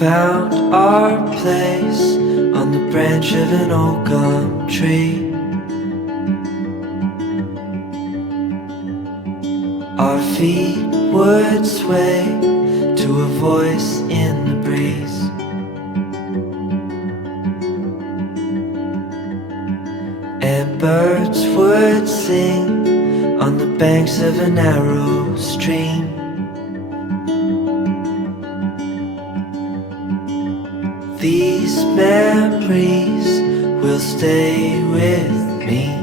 found our place on the branch of an old gum tree. Our feet would sway to a voice in the breeze. And birds would sing on the banks of a narrow stream. These memories will stay with me.